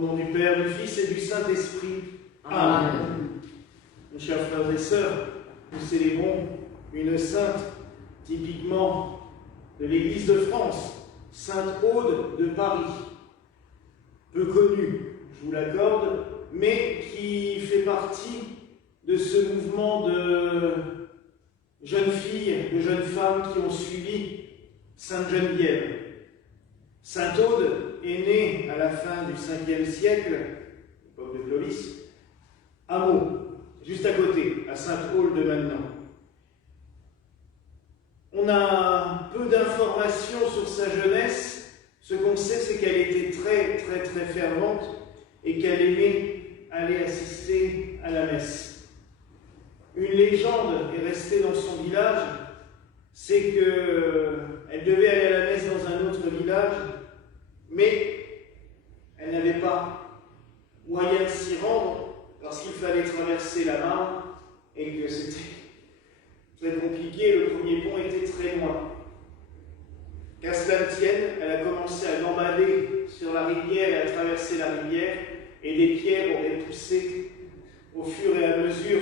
Au nom du Père, du Fils et du Saint-Esprit. Amen. Mes chers frères et sœurs, nous célébrons une sainte typiquement de l'Église de France, Sainte Aude de Paris. Peu connue, je vous l'accorde, mais qui fait partie de ce mouvement de jeunes filles, de jeunes femmes qui ont suivi Sainte Geneviève. Sainte Aude est née à la fin du 5e siècle, l'époque de Clovis, à Meaux, juste à côté, à Sainte-Aude de maintenant. On a peu d'informations sur sa jeunesse. Ce qu'on sait, c'est qu'elle était très fervente et qu'elle aimait aller assister à la messe. Une légende est restée dans son village, c'est qu'elle devait aller à la messe dans un autre village, mais elle n'avait pas moyen de s'y rendre lorsqu'il fallait traverser la Marne et que c'était très compliqué, le premier pont était très loin. Qu'à cela ne tienne, elle a commencé à gambader sur la rivière et à traverser la rivière, et des pierres auraient poussé au fur et à mesure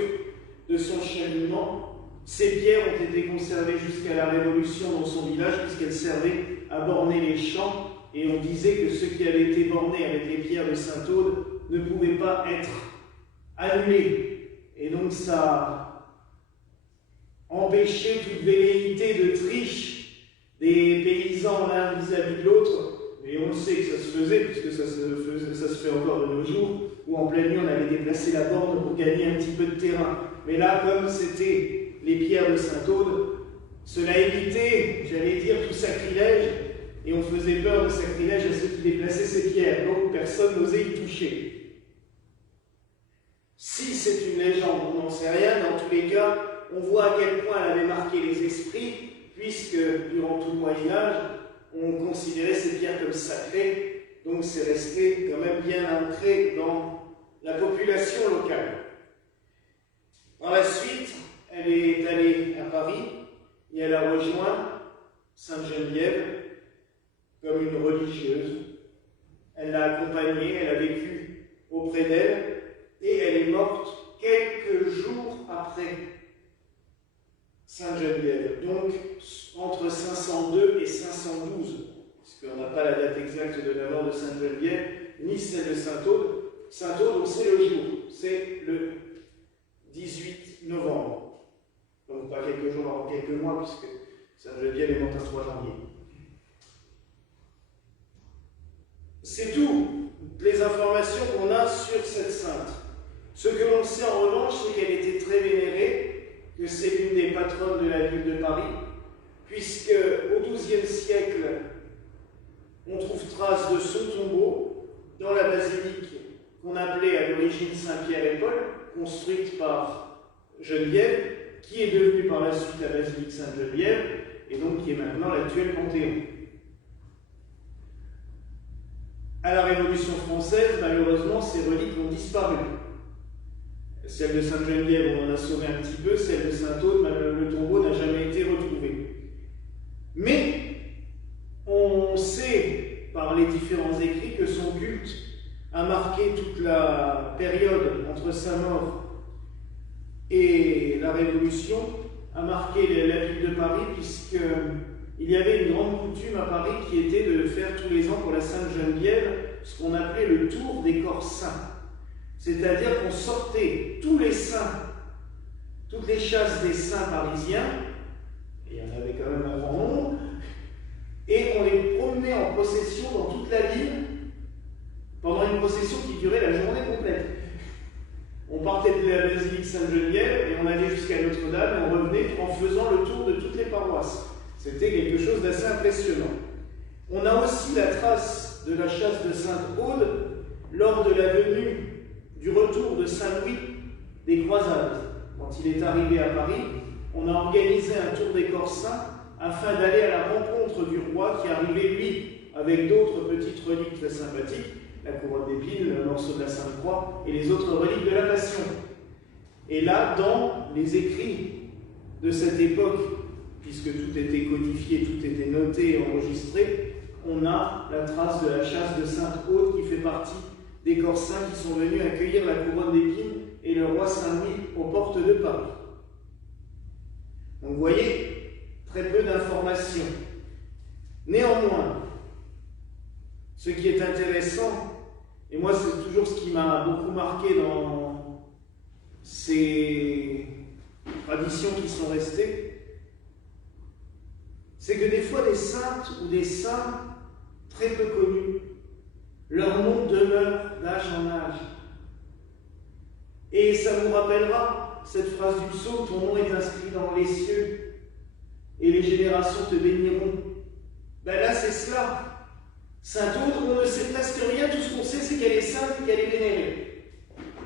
de son cheminement. Ces pierres ont été conservées jusqu'à la Révolution dans son village, puisqu'elles servaient à borner les champs, et on disait que ceux qui avaient été bornés avec les pierres de Sainte-Aude ne pouvaient pas être annulés. Et donc ça a empêché toute velléité de triche des paysans l'un vis-à-vis de l'autre. Et on sait que ça se faisait, puisque ça se fait encore de nos jours, où en pleine nuit on allait déplacer la borne pour gagner un petit peu de terrain. Mais là, comme c'était les pierres de Sainte-Aude, cela évitait, j'allais dire, tout sacrilège, et on faisait peur de sacrilège à ceux qui déplaçaient ces pierres, donc personne n'osait y toucher. Si c'est une légende, on n'en sait rien, dans tous les cas, on voit à quel point elle avait marqué les esprits, puisque durant tout le Moyen-Âge, on considérait ces pierres comme sacrées, donc c'est resté quand même bien ancré dans la population locale. Par la suite, elle est allée à Paris et elle a rejoint Sainte Geneviève comme une religieuse. Elle l'a accompagnée, elle a vécu auprès d'elle et elle est morte quelques jours après Sainte Geneviève, donc entre 502 et 512, puisqu'on n'a pas la date exacte de la mort de Sainte Geneviève, ni celle de Sainte-Aude. Sainte-Aude, c'est le jour, c'est le 18 novembre, donc pas quelques jours avant quelques mois, puisque Sainte Geneviève est morte un 3 janvier. C'est tout, les informations qu'on a sur cette sainte. Ce que l'on sait en revanche, c'est qu'elle était très vénérée, que c'est l'une des patronnes de la ville de Paris, puisque au XIIe siècle, on trouve trace de son tombeau dans la basilique qu'on appelait à l'origine Saint-Pierre et Paul, construite par Geneviève, qui est devenue par la suite la basilique Sainte-Geneviève, et donc qui est maintenant l'actuel Panthéon. À la Révolution française, malheureusement, ces reliques ont disparu. Celle de Sainte-Geneviève, on en a sauvé un petit peu, celle de Sainte-Aude, le tombeau n'a jamais été retrouvé. Mais on sait par les différents écrits que son culte a marqué toute la période entre sa mort et la Révolution, a marqué la ville de Paris, puisqu'il y avait une grande coutume à Paris qui était de faire tous les ans pour la Sainte Geneviève ce qu'on appelait le tour des corps saints. C'est-à-dire qu'on sortait tous les saints, toutes les chasses des saints parisiens, et il y en avait quand même un grand nombre, et on les promenait en procession dans toute la ville, pendant une procession qui durait la journée complète. On partait de la basilique Sainte-Geneviève, et on allait jusqu'à Notre-Dame, et on revenait en faisant le tour de toutes les paroisses. C'était quelque chose d'assez impressionnant. On a aussi la trace de la chasse de Sainte-Aude lors de la venue du retour de Saint-Louis des croisades. Quand il est arrivé à Paris, on a organisé un tour des corps saints afin d'aller à la rencontre du roi qui arrivait, lui, avec d'autres petites reliques très sympathiques, la couronne d'épines, le morceau de la Sainte-Croix et les autres reliques de la Passion. Et là, dans les écrits de cette époque, puisque tout était codifié, tout était noté et enregistré, on a la trace de la chasse de Sainte-Aude qui fait partie des Corsins qui sont venus accueillir la couronne d'épines et le roi Saint-Louis aux portes de Paris. Donc vous voyez, très peu d'informations. Néanmoins, ce qui est intéressant, et moi c'est toujours ce qui m'a beaucoup marqué dans ces traditions qui sont restées, c'est que des fois des saintes ou des saints très peu connus, leur nom demeure d'âge en âge. Et ça vous rappellera cette phrase du psaume, ton nom est inscrit dans les cieux et les générations te béniront. Ben là c'est cela. Sainte Aude, on ne sait presque rien, tout ce qu'on sait c'est qu'elle est sainte et qu'elle est vénérée.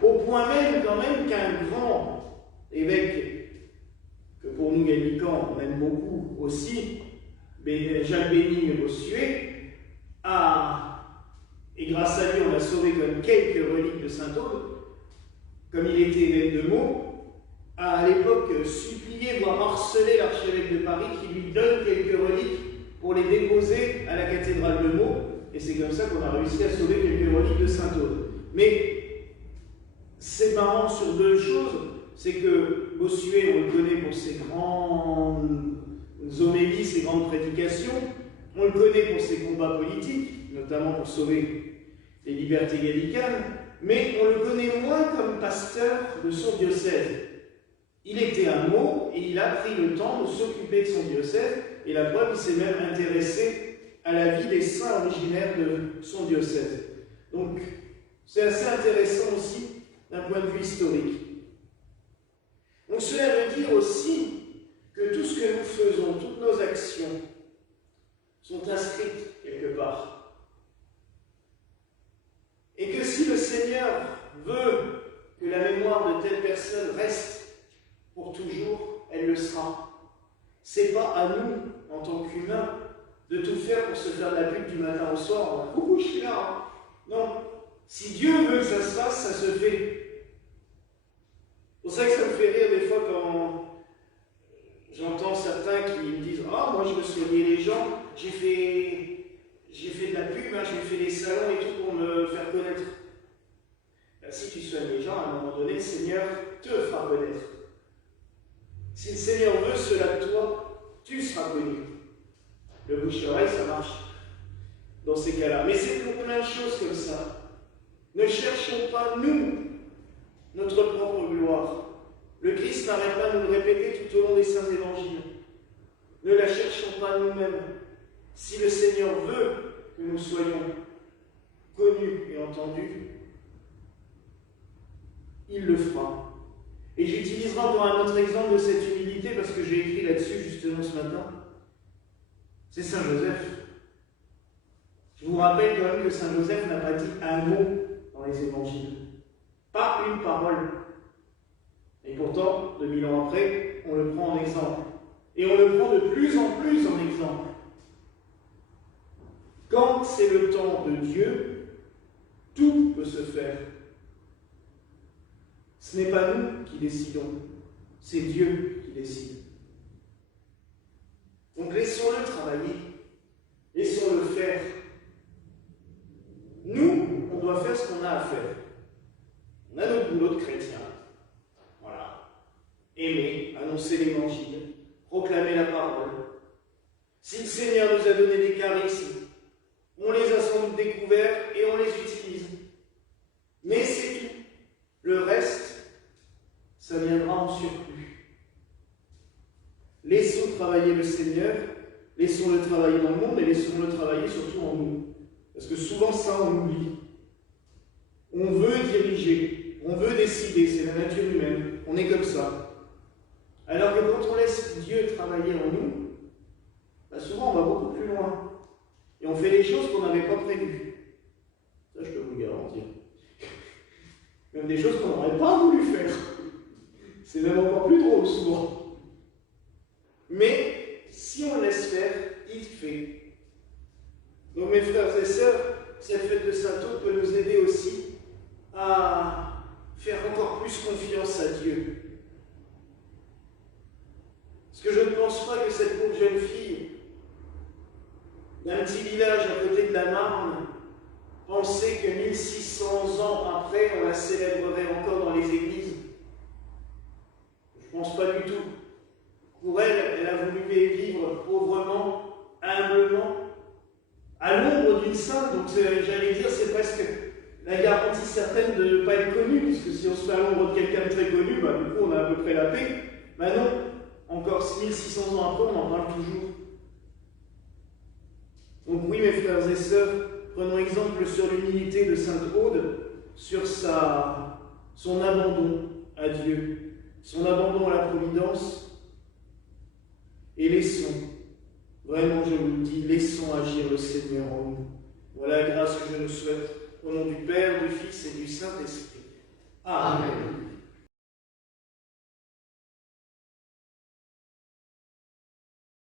Au point même quand même qu'un grand évêque, que pour nous gallicans on aime beaucoup aussi, Jacques Bénigne Bossuet, et grâce à lui on a sauvé comme quelques reliques de Sainte Aude, comme il était évêque de Meaux, a à l'époque supplié, voire harcelé l'archevêque de Paris qui lui donne quelques reliques pour les déposer à la cathédrale de Meaux, et c'est comme ça qu'on a réussi à sauver quelques reliques de Sainte Aude. Mais c'est marrant sur deux choses, c'est que Bossuet, on le connaît pour ses grandes homélies, ses grandes prédications, on le connaît pour ses combats politiques, notamment pour sauver les libertés gallicanes, mais on le connaît moins comme pasteur de son diocèse. Il était à Meaux et il a pris le temps de s'occuper de son diocèse, et la preuve, il s'est même intéressé à la vie des saints originaires de son diocèse. Donc, c'est assez intéressant aussi d'un point de vue historique. Donc, cela veut dire aussi que tout ce que nous faisons, toutes nos actions, sont inscrites quelque part. Et que si le Seigneur veut que la mémoire de telle personne reste pour toujours, elle le sera. C'est pas à nous, en tant qu'humains, de tout faire pour se faire de la pub du matin au soir. Coucou, je suis là. Hein. Non. Si Dieu veut que ça se fasse, ça se fait. C'est pour ça que ça me fait rire des fois quand j'entends certains qui me disent « Ah, moi je veux soigner les gens, j'ai fait de la pub, hein, j'ai fait des salons et tout pour me faire connaître. » Ben, si tu soignes les gens, à un moment donné, le Seigneur te fera connaître. Si le Seigneur veut cela de toi, tu seras connu. Le bouche-oreille, ça marche dans ces cas-là. Mais c'est pour plein de choses comme ça. Ne cherchons pas, nous, notre propre gloire. Le Christ n'arrête pas de nous le répéter tout au long des saints évangiles. Ne la cherchons pas nous-mêmes. Si le Seigneur veut que nous soyons connus et entendus, il le fera. Et j'utiliserai encore un autre exemple de cette humilité parce que j'ai écrit là-dessus justement ce matin. C'est Saint Joseph. Je vous rappelle quand même que Saint Joseph n'a pas dit un mot dans les évangiles. Pas une parole. Et pourtant, 2000 ans après, on le prend en exemple. Et on le prend de plus en plus en exemple. Quand c'est le temps de Dieu, tout peut se faire. Ce n'est pas nous qui décidons, c'est Dieu qui décide. Donc laissons-le travailler, laissons-le faire. Nous, on doit faire ce qu'on a à faire. On a notre boulot de chrétien. Voilà. Aimer, annoncer l'évangile, proclamer la parole. Si le Seigneur nous a donné des charismes, on les a sans doute découverts et on les utilise. Mais c'est tout. Le reste, ça viendra en surplus. Laissons travailler le Seigneur, laissons-le travailler dans le monde et laissons-le travailler surtout en nous. Parce que souvent ça, on oublie. On veut diriger, on veut décider, c'est la nature humaine, on est comme ça. Alors que quand on laisse Dieu travailler en nous, bah souvent on va beaucoup plus loin. Et on fait des choses qu'on n'avait pas prévues. Ça, je peux vous le garantir. Même des choses qu'on n'aurait pas voulu faire. C'est même encore plus drôle souvent. Mais si on laisse faire, il fait. Donc mes frères et sœurs, cette fête de Sainte-Aude peut nous aider aussi à faire encore plus confiance à Dieu. Parce que je ne pense pas que cette pauvre jeune fille d'un petit village à côté de la Marne penser que 1600 ans après, on la célébrerait encore dans les églises. Je ne pense pas du tout. Pour elle, elle a voulu vivre pauvrement, humblement, à l'ombre d'une sainte. Donc j'allais dire, c'est presque la garantie certaine de ne pas être connu, puisque si on se fait à l'ombre de quelqu'un de très connu, bah, du coup on a à peu près la paix. Ben non, encore 1600 ans après, on en parle toujours. Donc oui, mes frères et sœurs, prenons exemple sur l'humilité de sainte Aude, sur son abandon à Dieu, son abandon à la providence, et laissons, vraiment je vous le dis, laissons agir le Seigneur en nous. Voilà la grâce que je nous souhaite, au nom du Père, du Fils et du Saint-Esprit. Amen.